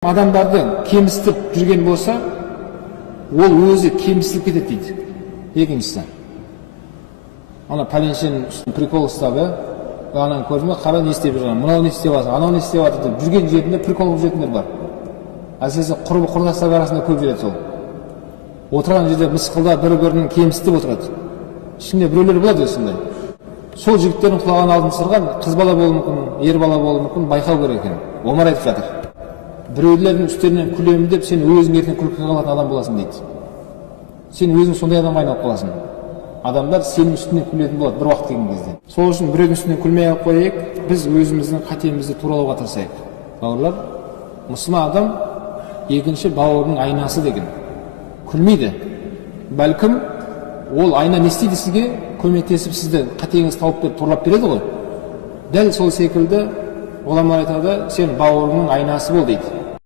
Адамдарды кемсітіп жүрген болса, ол өзі кемсітіліп кетеді дейді. Екіншісі. Ана пәленшенің үстін прикол ұстап, ананы көрдің бе, қара не істеп жүрген, мынау не істеп жатыр, анау не істеп жатыр деп жүрген жерінде прикол қылып жүретіндер бар. Әсіресе құрдастар арасында көп жүреді сол. Отырған жерде мысқылдап бір-бірін кемсітіп отырады. Ішінде біреулер болады осындай. Сол жігіттердің құлағын алтын сырған қыз бала болуы мүмкін, ер бала болуы мүмкін, байқау керек екен. Омар айтып жатыр. Біреулердің үстерінен күлемін деп, сен өзің ертең күлкіге қалатын адам боласың дейді. Сен өзің сондай адамға айналып қаласың. Адамдар сенің үстінен күлетін болады бір уақыт келген кезде. Сол үшін біреудің үстінен күлмей алып қояйық, біз өзіміздің қатемізді туралауға тырысайық. Бауырлар, мұсылман адам екінші бауырының айнасы деген. Күлмейді. Бәлкім ол айна не істейді сізге? Көмектесіп сізді қатеңіз тауып беріп турлап береді ғой. Дәл сол секілді ғұламалар айтады, сен бауырының айнасы бол дейді.